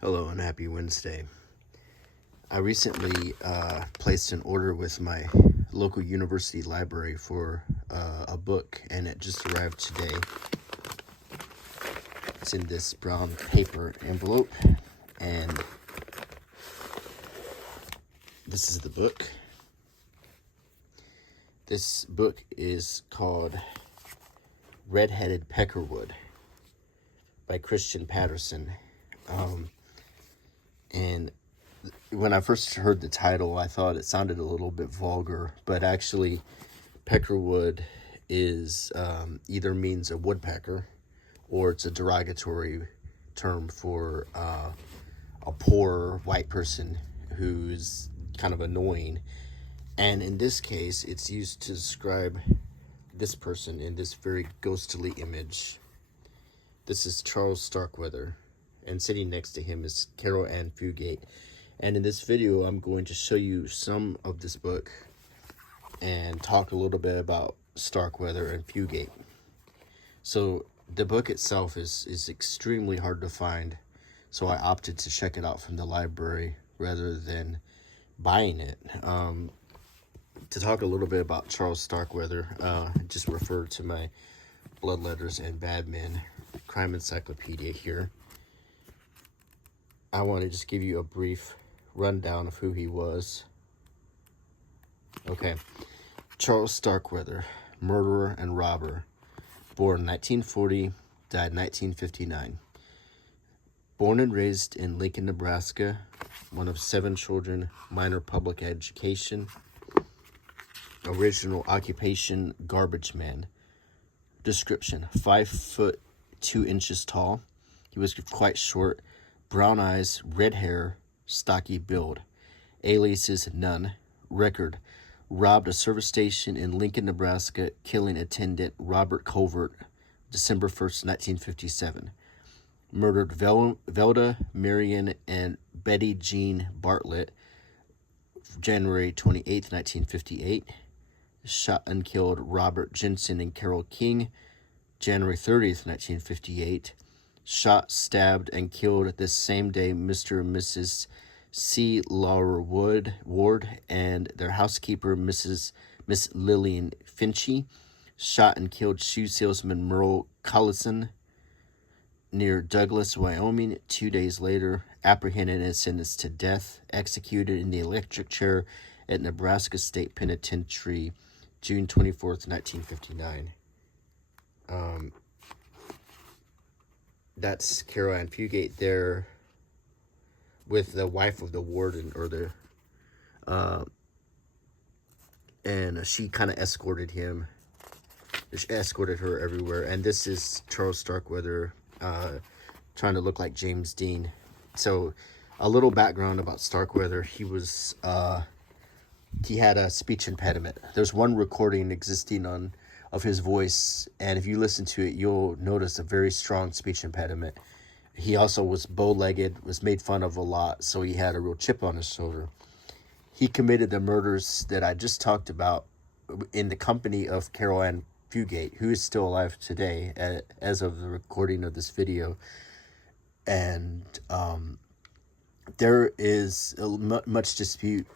Hello and happy Wednesday. I recently placed an order with my local university library for a book, and it just arrived today. It's in this brown paper envelope, and this is the book. This book is called Redheaded Peckerwood by Christian Patterson. And when I first heard the title, I thought it sounded a little bit vulgar, but actually peckerwood is either means a woodpecker, or it's a derogatory term for a poor white person who's kind of annoying. And in this case, it's used to describe this person in this very ghostly image. This is Charles Starkweather, and sitting next to him is Caril Ann Dugate. And in this video, I'm going to show you some of this book and talk a little bit about Starkweather and Fugate. So the book itself is extremely hard to find, so I opted to check it out from the library rather than buying it. To talk a little bit about Charles Starkweather, just refer to my Bloodletters and Badmen crime encyclopedia here. I want to just give you a brief rundown of who he was. Okay. Charles Starkweather, murderer and robber. Born 1940, died 1959. Born and raised in Lincoln, Nebraska, one of 7 children, minor public education. Original occupation, garbage man. Description: 5 foot 2 inches tall. He was quite short. Brown eyes, red hair, stocky build. Aliases: none. Record: robbed a service station in Lincoln, Nebraska, killing attendant Robert Colvert, December 1st, 1957. Murdered Velda Marion and Betty Jean Bartlett, January 28th, 1958. Shot and killed Robert Jensen and Carol King, January 30th, 1958. Shot, stabbed, and killed this same day Mr. and Mrs. C. Laura Ward and their housekeeper, Miss Lillian Finchy. Shot and killed shoe salesman Merle Collison near Douglas, Wyoming. 2 days later, apprehended and sentenced to death. Executed in the electric chair at Nebraska State Penitentiary, June 24th, 1959. That's Caril Ann Dugate there with the wife of the warden, and she kind of escorted him. She escorted her everywhere. And this is Charles Starkweather trying to look like James Dean. So a little background about Starkweather: he had a speech impediment. There's one recording existing of his voice, and if you listen to it, you'll notice a very strong speech impediment. He also was bow-legged, was made fun of a lot, so he had a real chip on his shoulder. He committed the murders that I just talked about in the company of Caril Ann Dugate, who is still alive today as of the recording of this video. And there is much dispute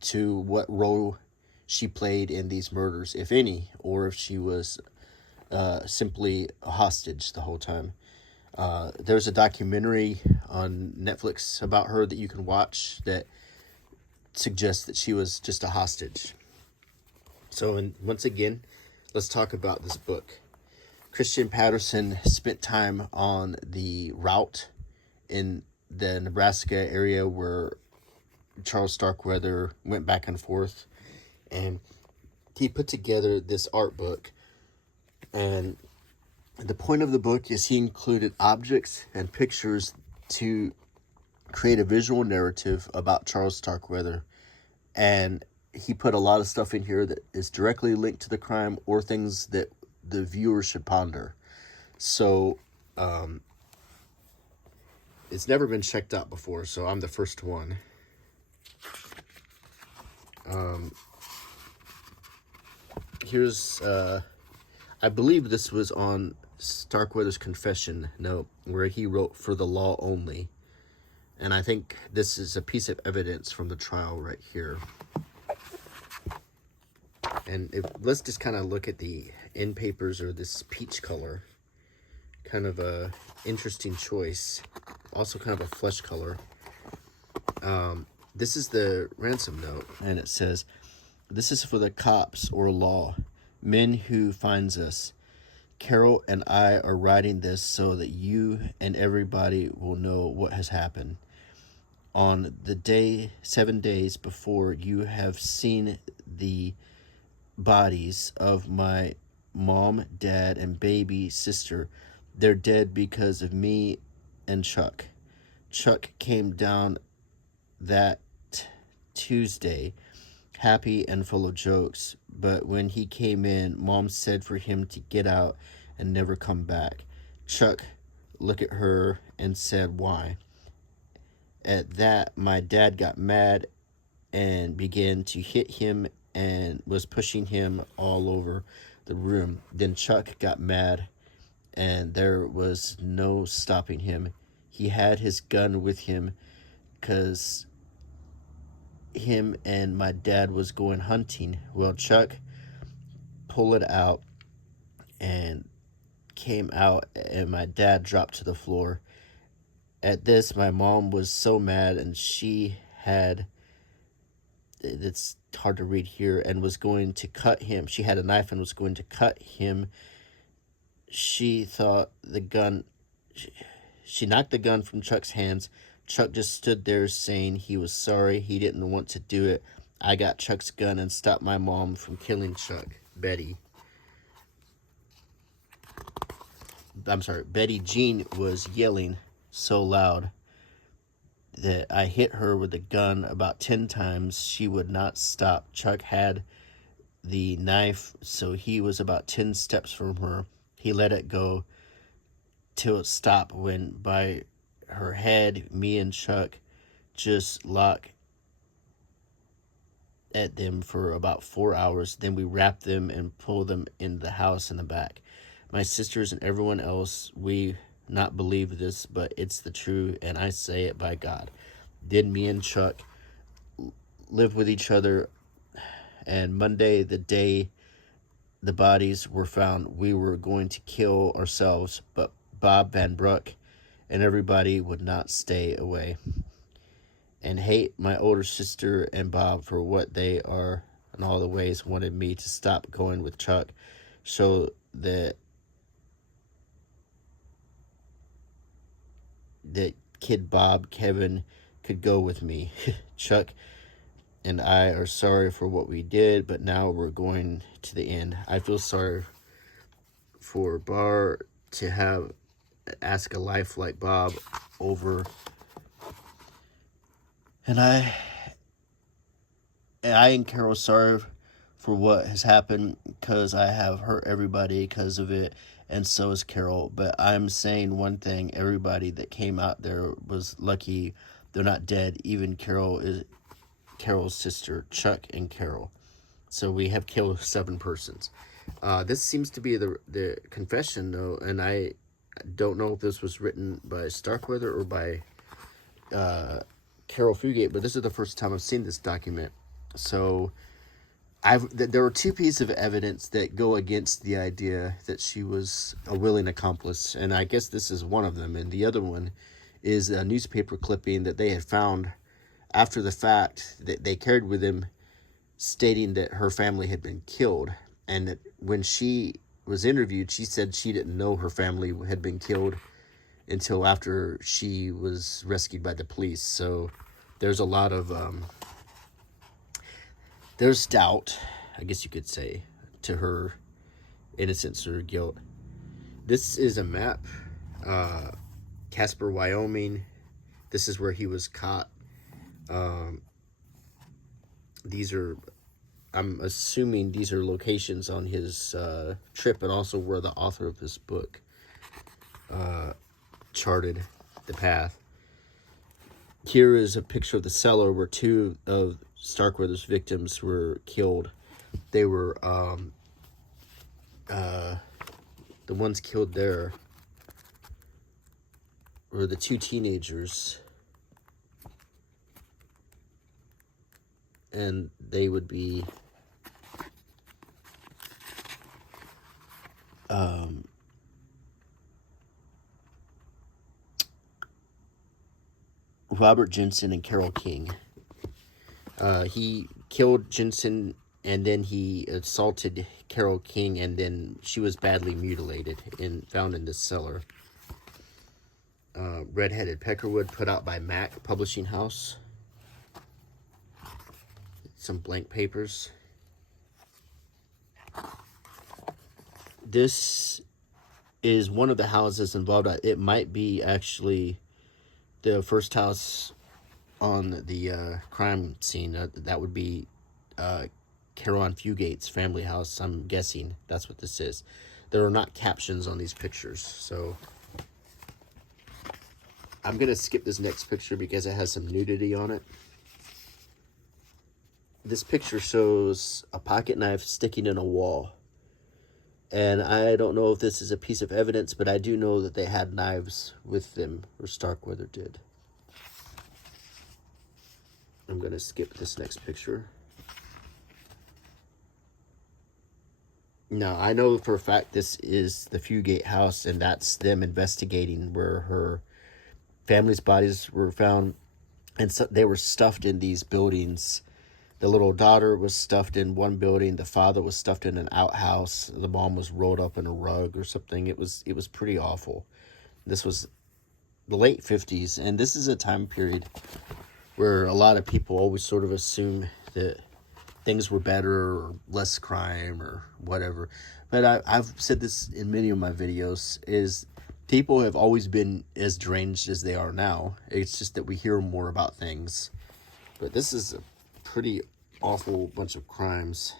to what role she played in these murders, if any, or if she was simply a hostage the whole time. There's a documentary on Netflix about her that you can watch that suggests that she was just a hostage. So, once again, let's talk about this book. Christian Patterson spent time on the route in the Nebraska area where Charles Starkweather went back and forth, and he put together this art book. And the point of the book is he included objects and pictures to create a visual narrative about Charles Starkweather, and he put a lot of stuff in here that is directly linked to the crime or things that the viewer should ponder. So it's never been checked out before, so I'm the first one. Here's I believe this was on Starkweather's confession note, where he wrote, "For the law only." And I think this is a piece of evidence from the trial right here. And let's just kind of look at the end papers, or this peach color. Kind of a interesting choice. Also kind of a flesh color. This is the ransom note, and it says, "This is for the cops or law, men who finds us. Caril and I are writing this so that you and everybody will know what has happened. On the day, 7 days before you have seen the bodies of my mom, dad, and baby sister, they're dead because of me and Chuck. Chuck came down that Tuesday, happy and full of jokes, but when he came in, Mom said for him to get out and never come back. Chuck looked at her and said, 'Why?' At that, my dad got mad and began to hit him and was pushing him all over the room. Then Chuck got mad, and there was no stopping him. He had his gun with him because him and my dad was going hunting. Well, Chuck pulled it out and came out, and my dad dropped to the floor. At this, my mom was so mad, and she had, it's hard to read here, and was going to cut him. She had a knife and was going to cut him. She thought the gun, she knocked the gun from Chuck's hands. Chuck just stood there saying he was sorry. He didn't want to do it. I got Chuck's gun and stopped my mom from killing Chuck. Betty Jean was yelling so loud that I hit her with the gun about 10 times. She would not stop. Chuck had the knife, so he was about 10 steps from her. He let it go till it stopped. When by her head, me and Chuck just locked at them for about 4 hours. Then we wrapped them and pulled them in the house in the back. My sisters and everyone else, we not believe this, but it's the truth, and I say it by God. Then me and Chuck lived with each other, and Monday, the day the bodies were found, we were going to kill ourselves, but Bob Van Bruck and everybody would not stay away and hate my older sister and Bob for what they are in all the ways, wanted me to stop going with Chuck so that kid Bob, Kevin, could go with me. Chuck and I are sorry for what we did, but now we're going to the end. I feel sorry for Bar to ask a life like Bob over. And I and Caril sorry for what has happened, because I have hurt everybody because of it, and so is Caril. But I'm saying one thing: everybody that came out there was lucky they're not dead. Even Carol's sister, Chuck and Caril. So we have killed 7 persons. This seems to be the confession, though, and I don't know if this was written by Starkweather or by Caril Fugate, but this is the first time I've seen this document. So there were 2 pieces of evidence that go against the idea that she was a willing accomplice, and I guess this is one of them. And the other one is a newspaper clipping that they had found after the fact that they carried with them, stating that her family had been killed, and that when she was interviewed, she said she didn't know her family had been killed until after she was rescued by the police. So there's a lot of there's doubt, I guess you could say, to her innocence or guilt. This is a map. Casper, Wyoming. This is where he was caught. These are, I'm assuming these are locations on his trip, and also where the author of this book charted the path. Here is a picture of the cellar where 2 of Starkweather's victims were killed. They were the ones killed there were the 2 teenagers. and they would be Robert Jensen and Carol King. He killed Jensen, and then he assaulted Carol King, and then she was badly mutilated and found in the cellar. Redheaded Peckerwood, put out by Mac Publishing House. Some blank papers. This is one of the houses involved. It might be actually the first house on the crime scene. That would be Caril Ann Dugate's family house. I'm guessing that's what this is. There are not captions on these pictures, so I'm going to skip this next picture because it has some nudity on it. This picture shows a pocket knife sticking in a wall. And I don't know if this is a piece of evidence, but I do know that they had knives with them, or Starkweather did. I'm going to skip this next picture. Now, I know for a fact this is the Fugate House, and that's them investigating where her family's bodies were found. And so they were stuffed in these buildings. The little daughter was stuffed in one building. The father was stuffed in an outhouse. The mom was rolled up in a rug or something. It was pretty awful. This was the late 50s, and this is a time period where a lot of people always sort of assume that things were better or less crime or whatever. But I've said this in many of my videos, is people have always been as deranged as they are now. It's just that we hear more about things. But this is a pretty awful bunch of crimes.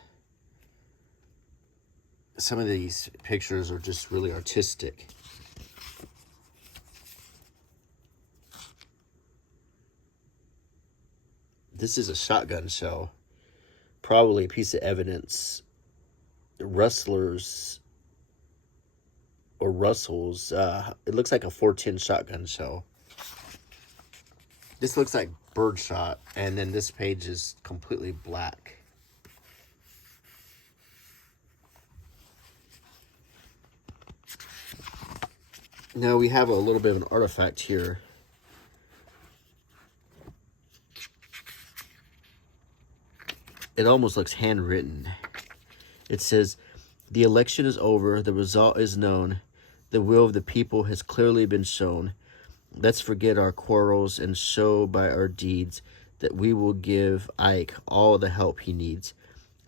Some of these pictures are just really artistic. This is a shotgun shell. Probably a piece of evidence. Rustlers or Russells. It looks like a 410 shotgun shell. This looks like birdshot, and then this page is completely black. Now we have a little bit of an artifact here. It almost looks handwritten. It says, "The election is over, the result is known, the will of the people has clearly been shown. Let's forget our quarrels and show by our deeds that we will give Ike all the help he needs.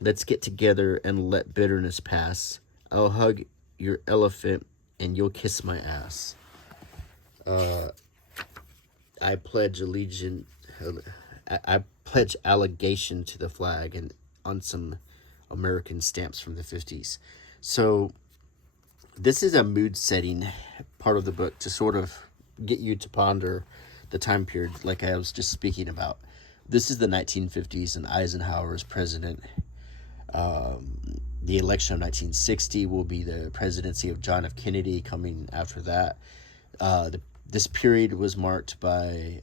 Let's get together and let bitterness pass. I'll hug your elephant and you'll kiss my ass." I pledge allegiance. I pledge allegation to the flag, and on some American stamps from the 50s. So this is a mood setting part of the book to sort of get you to ponder the time period like I was just speaking about. This is the 1950s, and Eisenhower is president. The election of 1960 will be the presidency of John F. Kennedy coming after that. This period was marked by,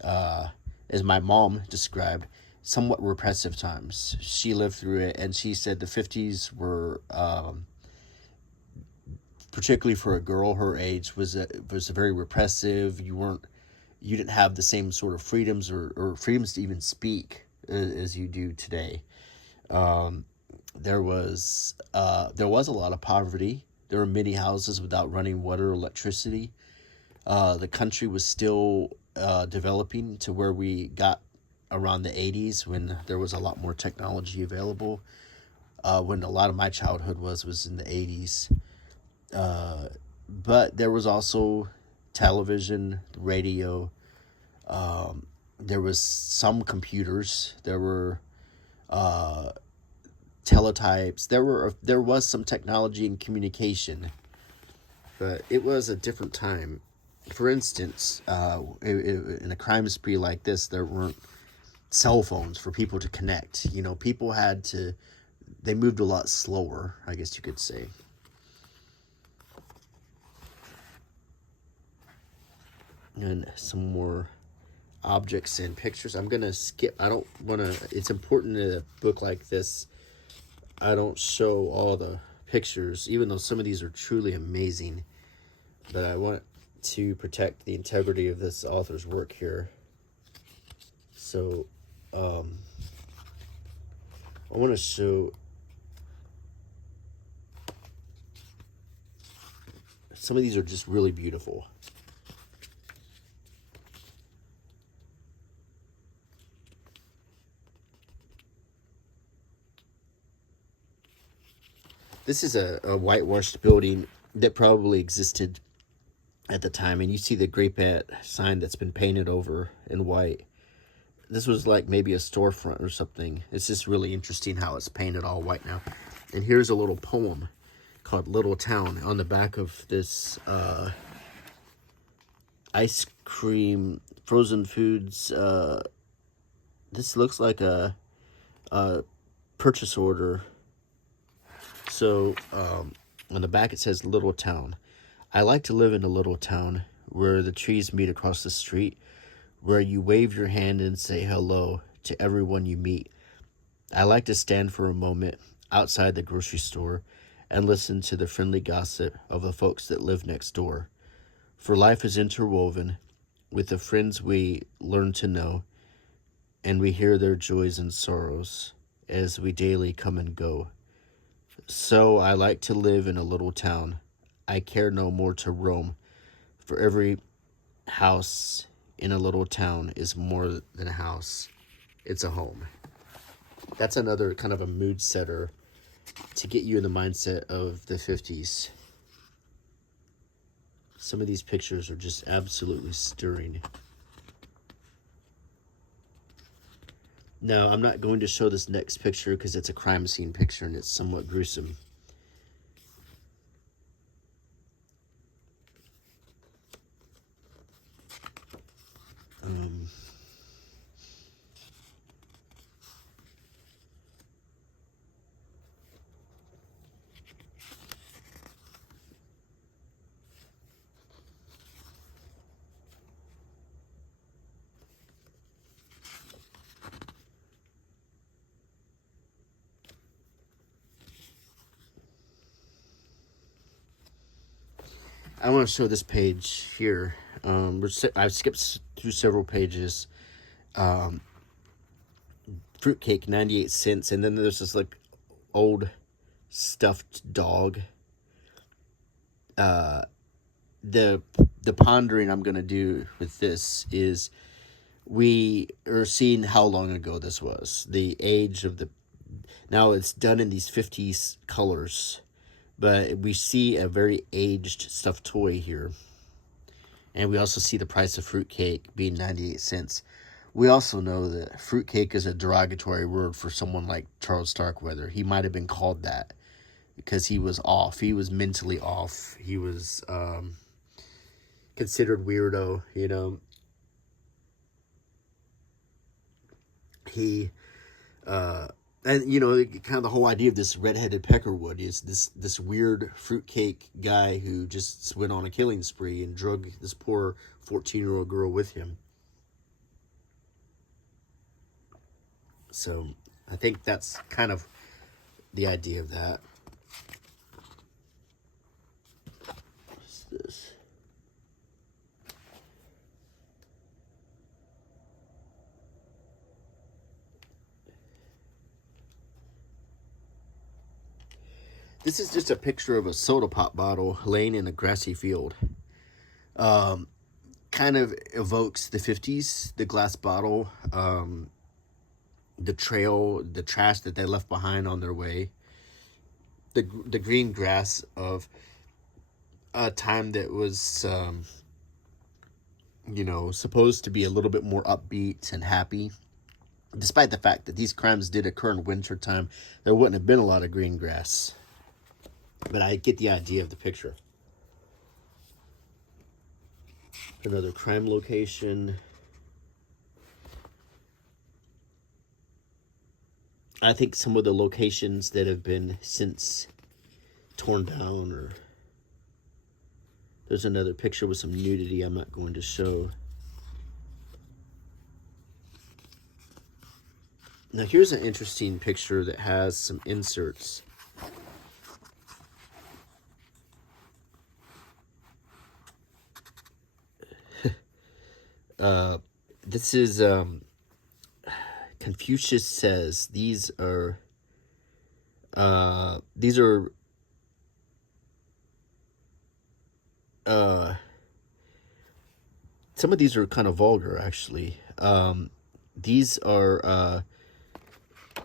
as my mom described, somewhat repressive times. She lived through it, and she said the 50s were, particularly for a girl her age, was very repressive. You didn't have the same sort of freedoms or freedoms to even speak as you do today. There was a lot of poverty. There were many houses without running water or electricity. The country was still developing to where we got around the 80s, when there was a lot more technology available. When a lot of my childhood was in the 80s. But there was also television, radio. There was some computers. There were teletypes. There was some technology and communication, but it was a different time. For instance, in a crime spree like this, there weren't cell phones for people to connect. People they moved a lot slower, I guess you could say. And some more objects and pictures. I'm gonna skip. I don't want to. It's important in a book like this. I don't show all the pictures, even though some of these are truly amazing. But I want to protect the integrity of this author's work here. So, I want to show some of these are just really beautiful. This is a whitewashed building that probably existed at the time. And you see the Grape sign that's been painted over in white. This was like maybe a storefront or something. It's just really interesting how it's painted all white now. And here's a little poem called Little Town on the back of this ice cream, frozen foods. This looks like a purchase order. So on the back it says Little Town. I like to live in a little town where the trees meet across the street, where you wave your hand and say hello to everyone you meet. I like to stand for a moment outside the grocery store and listen to the friendly gossip of the folks that live next door. For life is interwoven with the friends we learn to know, and we hear their joys and sorrows as we daily come and go. So I like to live in a little town. I care no more to roam, for every house in a little town is more than a house. It's a home. That's another kind of a mood setter to get you in the mindset of the 50s. Some of these pictures are just absolutely stirring. Now, I'm not going to show this next picture because it's a crime scene picture and it's somewhat gruesome. I want to show this page here. I've skipped through several pages. Fruitcake, 98 cents. And then there's this like old stuffed dog. The pondering I'm going to do with this is we are seeing how long ago this was. The age of the... Now it's done in these 50s colors. But we see a very aged stuffed toy here. And we also see the price of fruitcake being 98 cents. We also know that fruitcake is a derogatory word for someone like Charles Starkweather. He might have been called that because he was off. He was mentally off. He was considered weirdo, you know. He... And, you know, kind of the whole idea of this Redheaded Peckerwood is this weird fruitcake guy who just went on a killing spree and drug this poor 14-year-old girl with him. So I think that's kind of the idea of that. What's this? This is just a picture of a soda pop bottle laying in a grassy field. Kind of evokes the 50s, the glass bottle, the trail, the trash that they left behind on their way. The green grass of a time that was, you know, supposed to be a little bit more upbeat and happy. Despite the fact that these crimes did occur in winter time, there wouldn't have been a lot of green grass. But I get the idea of the picture. Another crime location. I think some of the locations that have been since torn down, or there's another picture with some nudity I'm not going to show. Now here's an interesting picture that has some inserts. This is Confucius says these are some of these are kind of vulgar, actually. These are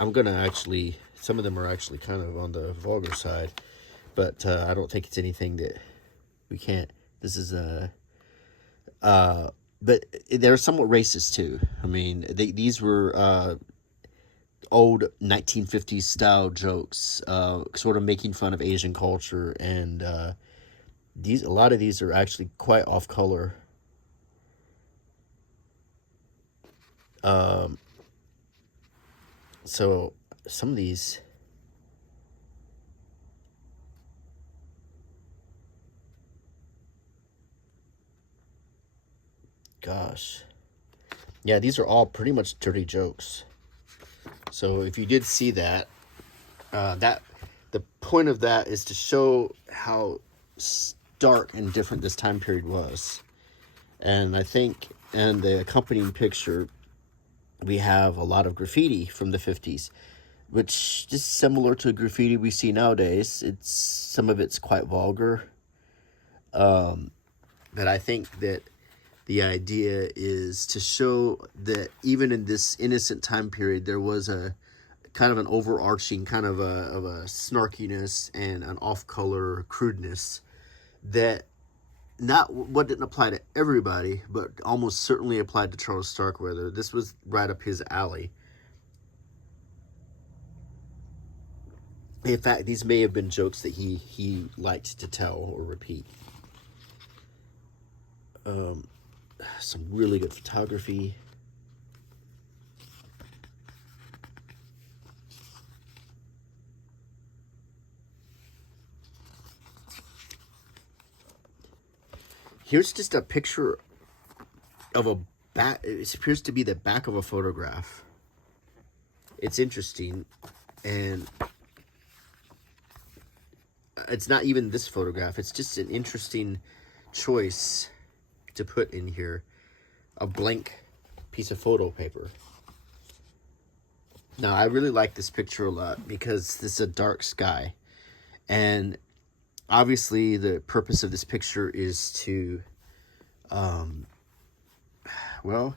I'm gonna actually, some of them are actually kind of on the vulgar side, but I don't think it's anything that we can't. This is but they're somewhat racist too. I mean, these were old 1950s style jokes, sort of making fun of Asian culture, and a lot of these are actually quite off color. So some of these, gosh, yeah, these are all pretty much dirty jokes. So if you did see that, that the point of that is to show how stark and different this time period was. And I think in the accompanying picture, we have a lot of graffiti from the 50s, which is similar to graffiti we see nowadays. Some of it's quite vulgar. But I think that the idea is to show that even in this innocent time period, there was a kind of an overarching kind of a snarkiness and an off-color crudeness that what didn't apply to everybody, but almost certainly applied to Charles Starkweather. This was right up his alley. In fact, these may have been jokes that he liked to tell or repeat. Some really good photography. Here's just a picture of a back. It appears to be the back of a photograph. It's interesting, and it's not even this photograph. It's just an interesting choice to put in here, a blank piece of photo paper. Now, I really like this picture a lot because this is a dark sky, and obviously the purpose of this picture is to, well,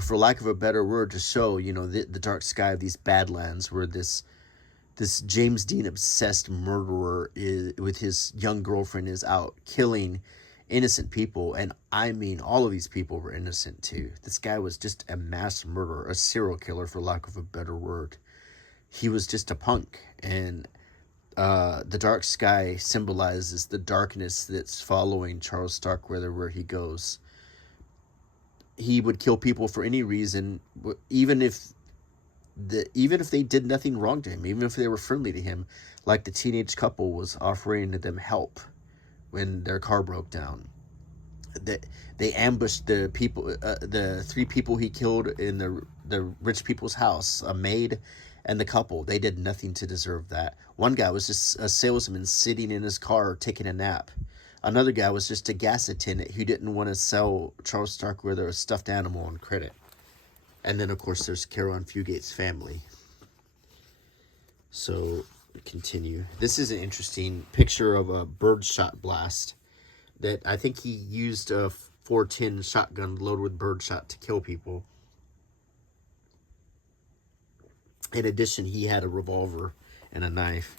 for lack of a better word, to show, the dark sky of these Badlands, where this James Dean obsessed murderer with his young girlfriend is out killing innocent people. And I mean, all of these people were innocent too. This guy was just a mass murderer, a serial killer, for lack of a better word. He was just a punk. And the dark sky symbolizes the darkness that's following Charles Starkweather where he goes. He would kill people for any reason, even if they did nothing wrong to him, even if they were friendly to him, like the teenage couple was offering them help when their car broke down. They ambushed the people, the three people he killed in the rich people's house, a maid and the couple. They did nothing to deserve that. One guy was just a salesman sitting in his car taking a nap. Another guy was just a gas attendant who didn't want to sell Charles Starkweather a stuffed animal on credit. And then, of course, there's Caril Ann Dugate's family. So, continue. This is an interesting picture of a birdshot blast that I think he used a .410 shotgun loaded with birdshot to kill people. In addition, he had a revolver and a knife.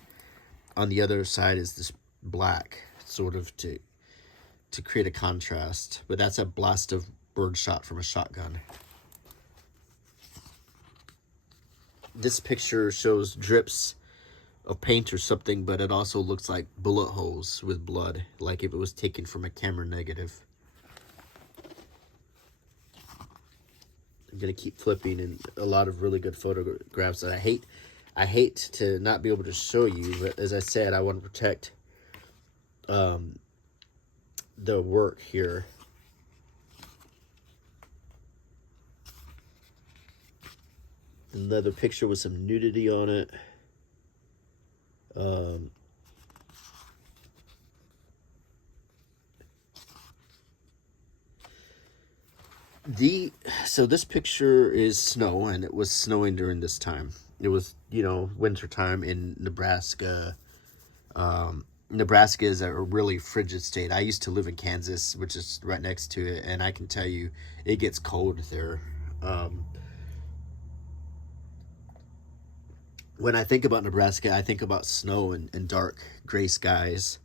On the other side is this black, sort of to create a contrast. But that's a blast of birdshot from a shotgun. This picture shows drips of paint or something, but it also looks like bullet holes with blood, like if it was taken from a camera negative. I'm gonna keep flipping, and a lot of really good photographs that I hate to not be able to show you, but as I said, I want to protect the work here. Another picture with some nudity on it. So this picture is snow, and it was snowing during this time. It was, winter time in Nebraska. Nebraska is a really frigid state. I used to live in Kansas, which is right next to it, and I can tell you it gets cold there. When I think about Nebraska, I think about snow and dark gray skies.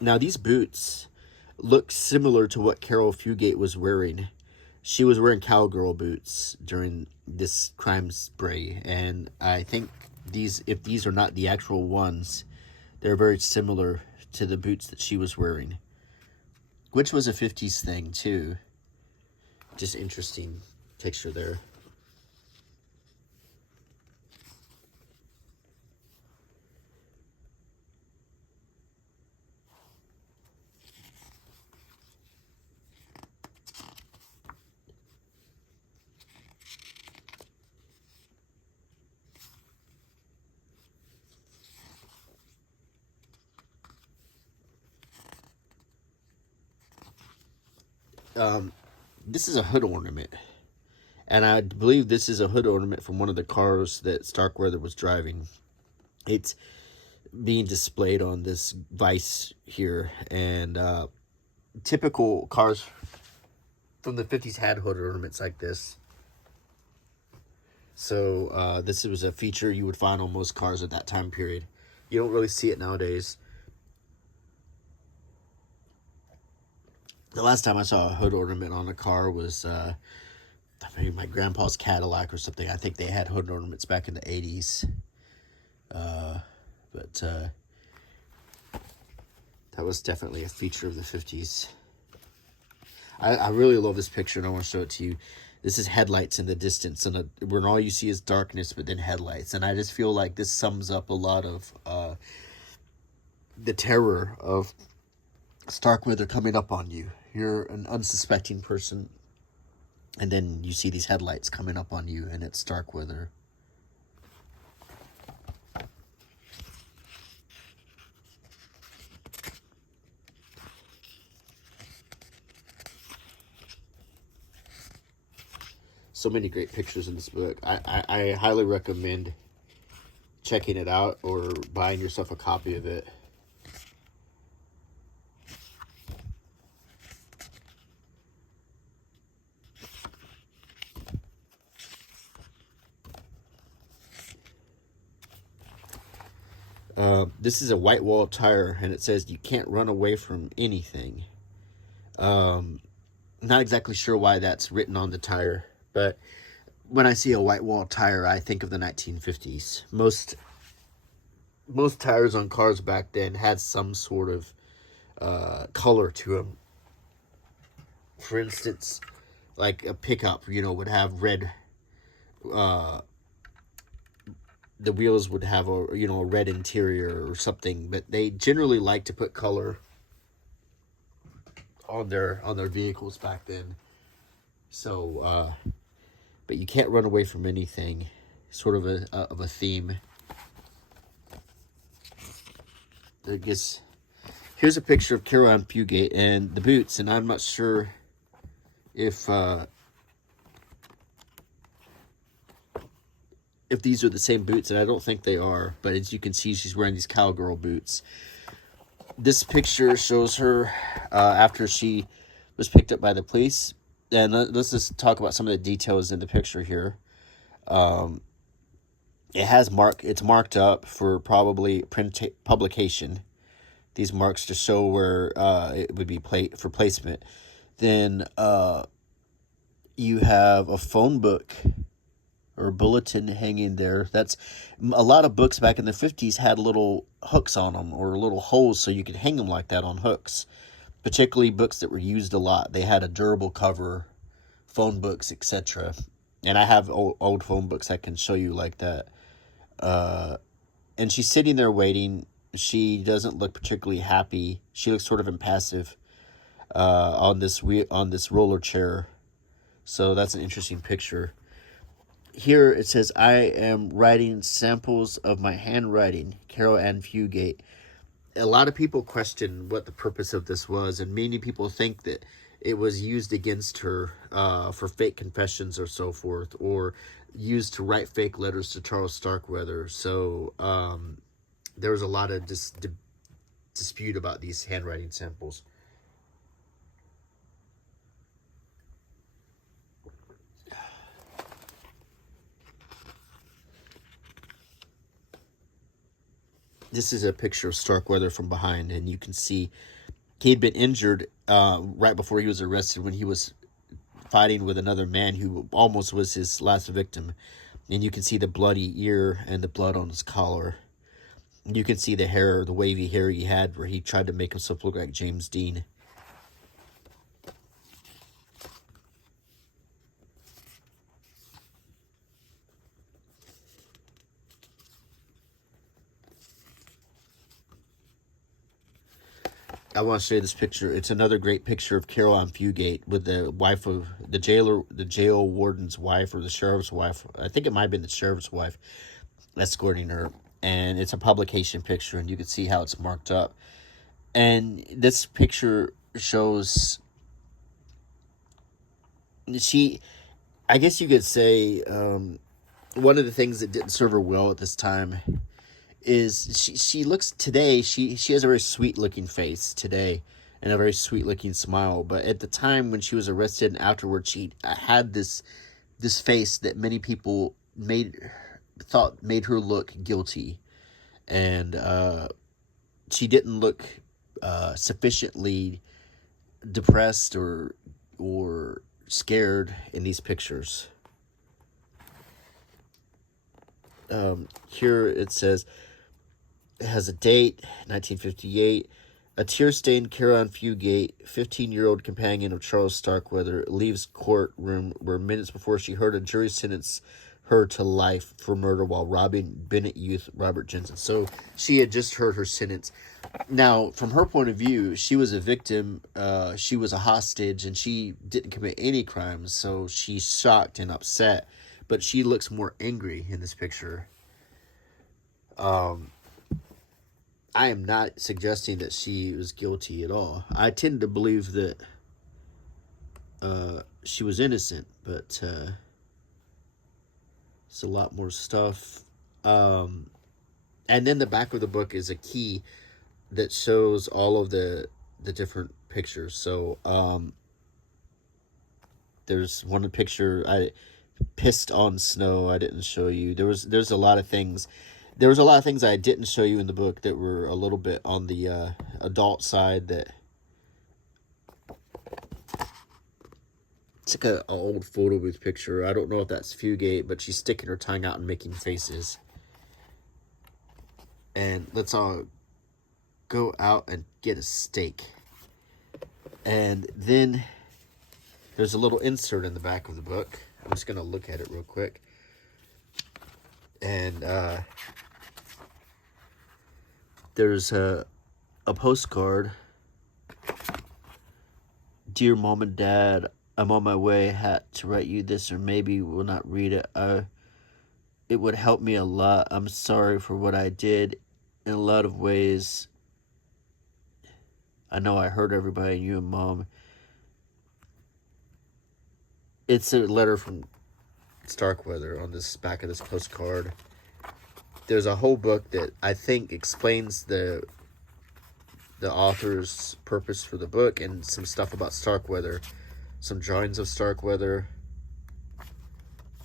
Now, these boots look similar to what Caril Fugate was wearing. She was wearing cowgirl boots during this crime spree, and I think if these are not the actual ones, they're very similar to the boots that she was wearing, which was a 50s thing too. Just interesting picture there. This is a hood ornament, and I believe this is a hood ornament from one of the cars that Starkweather was driving. It's being displayed on this vise here, and typical cars from the 50s had hood ornaments like this. So this was a feature you would find on most cars at that time period. You don't really see it nowadays. The last time I saw a hood ornament on a car was maybe my grandpa's Cadillac or something. I think they had hood ornaments back in the 80s. But that was definitely a feature of the 50s. I really love this picture, and I want to show it to you. This is headlights in the distance, and when all you see is darkness, but then headlights. And I just feel like this sums up a lot of the terror of Starkweather coming up on you. You're an unsuspecting person, and then you see these headlights coming up on you, and it's Starkweather. So many great pictures in this book. I highly recommend checking it out or buying yourself a copy of it. This is a white wall tire, and it says you can't run away from anything. Not exactly sure why that's written on the tire, but when I see a white wall tire, I think of the 1950s. Most tires on cars back then had some sort of color to them. For instance, like a pickup, would have red. The wheels would have a red interior or something, but they generally like to put color on their vehicles back then. So, but you can't run away from anything. Sort of a theme. I guess here's a picture of Caril Ann Dugate and the boots, and I'm not sure if these are the same boots, and I don't think they are, but as you can see, she's wearing these cowgirl boots. This picture shows her after she was picked up by the police, and let's just talk about some of the details in the picture here. It's marked up for probably publication. These marks to show where it would be for placement. Then you have a phone book or bulletin hanging there. That's a lot of books back in the 50s had little hooks on them or little holes so you could hang them like that on hooks, particularly books that were used a lot. They had a durable cover, phone books, etc. And I have old phone books I can show you like that. And she's sitting there waiting. She doesn't look particularly happy. She looks sort of impassive on this roller chair. So that's an interesting picture. here it says, I am writing samples of my handwriting, Caril Ann Fugate. A lot of people question what the purpose of this was, and many people think that it was used against her for fake confessions or so forth, or used to write fake letters to Charles Starkweather. So there was a lot of dispute about these handwriting samples. This is a picture of Starkweather from behind, and you can see he had been injured right before he was arrested when he was fighting with another man who almost was his last victim. And you can see the bloody ear and the blood on his collar. You can see the hair, the wavy hair he had, where he tried to make himself look like James Dean. I want to show you this picture. It's another great picture of Caril Ann Dugate with the wife of the jailer, the jail warden's wife, or the sheriff's wife. I think it might have been the sheriff's wife escorting her. And it's a publication picture, and you can see how it's marked up. And this picture shows I guess you could say, one of the things that didn't serve her well at this time is she looks today, she has a very sweet looking face today and a very sweet looking smile, but at the time when she was arrested and afterwards, she had this face that many people thought made her look guilty, and she didn't look sufficiently depressed or scared in these pictures. Here it says, it has a date, 1958. A tear-stained Caril Ann Dugate, 15-year-old companion of Charles Starkweather, leaves courtroom where minutes before she heard a jury sentence her to life for murder while robbing Bennett youth Robert Jensen. So she had just heard her sentence. Now, from her point of view, she was a victim, she was a hostage, and she didn't commit any crimes, so she's shocked and upset, but she looks more angry in this picture. I am not suggesting that she was guilty at all. I tend to believe that she was innocent, but it's a lot more stuff. And then the back of the book is a key that shows all of the different pictures. So there's one picture, I pissed on snow, I didn't show you. There's a lot of things. There was a lot of things I didn't show you in the book that were a little bit on the adult side. That it's like an old photo booth picture. I don't know if that's Fugate, but she's sticking her tongue out and making faces. And let's all go out and get a steak. And then there's a little insert in the back of the book. I'm just going to look at it real quick. And there's a postcard. Dear Mom and Dad, I'm on my way. Had to write you this, or maybe will not read it. It would help me a lot. I'm sorry for what I did. In a lot of ways, I know I hurt everybody, you and Mom. It's a letter from Starkweather on this back of this postcard. There's a whole book that I think explains the author's purpose for the book and some stuff about Starkweather, some drawings of Starkweather.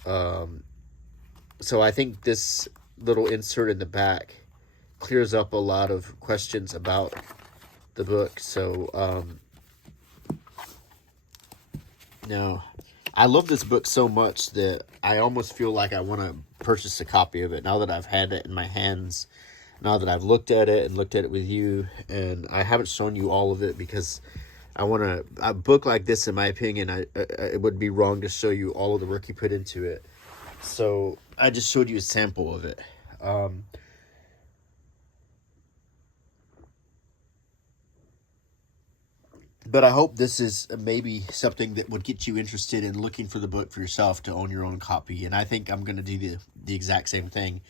So I think this little insert in the back clears up a lot of questions about the book. So now I love this book so much that I almost feel like I want to purchase a copy of it now that I've had it in my hands, now that I've looked at it and looked at it with you. And I haven't shown you all of it because I want to, a book like this, in my opinion, it would be wrong to show you all of the work you put into it. So I just showed you a sample of it. But I hope this is maybe something that would get you interested in looking for the book for yourself to own your own copy. And I think I'm going to do the exact same thing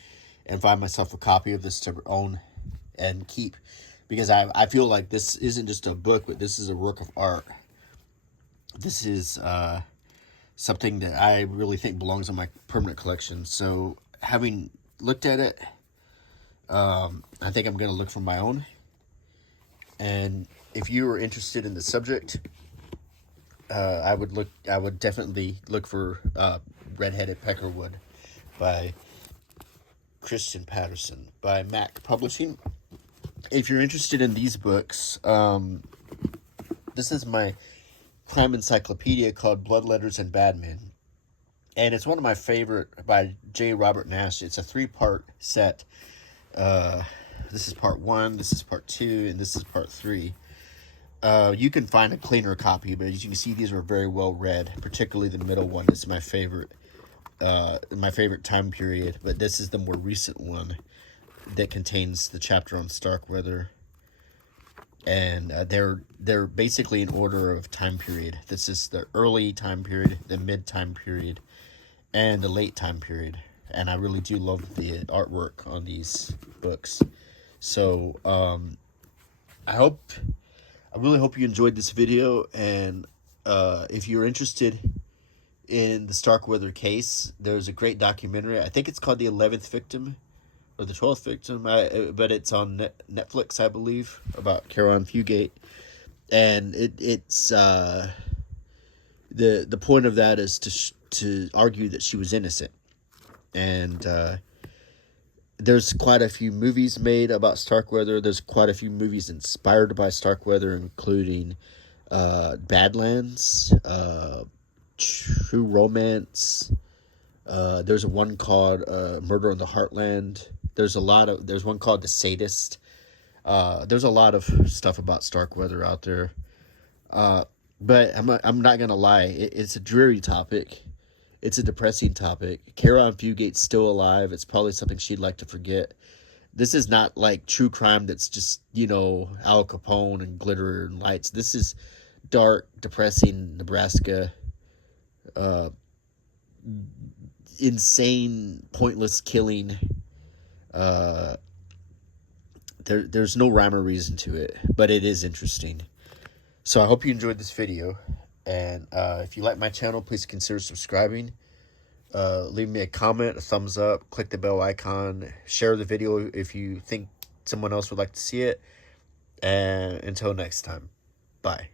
and find myself a copy of this to own and keep. Because I feel like this isn't just a book, but this is a work of art. This is something that I really think belongs in my permanent collection. So having looked at it, I think I'm going to look for my own. And if you are interested in the subject, I would definitely look for Redheaded Peckerwood by Christian Patterson by Mac Publishing. If you're interested in these books, this is my crime encyclopedia called Blood Letters and Bad Men. And it's one of my favorite by J. Robert Nash. It's a 3-part set. This is part 1, this is part 2, and this is part 3. You can find a cleaner copy, but as you can see, these are very well read. Particularly the middle one is my favorite time period. But this is the more recent one that contains the chapter on Starkweather, and they're basically in order of time period. This is the early time period, the mid time period, and the late time period. And I really do love the artwork on these books. So I really hope you enjoyed this video, and if you're interested in the Starkweather case, there's a great documentary. I think it's called The 11th Victim or The 12th Victim, but it's on Netflix, I believe, about Caril Ann Dugate. And it's the point of that is to argue that she was innocent. And there's quite a few movies made about Starkweather. There's quite a few movies inspired by Starkweather, including Badlands, True Romance. There's one called Murder in the Heartland. There's one called The Sadist. There's a lot of stuff about Starkweather out there. But I'm not gonna lie, it's a dreary topic. It's a depressing topic. Caril Ann Dugate's still alive. It's probably something she'd like to forget. This is not like true crime that's just, Al Capone and glitter and lights. This is dark, depressing Nebraska, insane, pointless killing. There's no rhyme or reason to it, but it is interesting. So I hope you enjoyed this video. And if you like my channel, please consider subscribing. Leave me a comment, a thumbs up, click the bell icon, share the video if you think someone else would like to see it. And until next time, bye.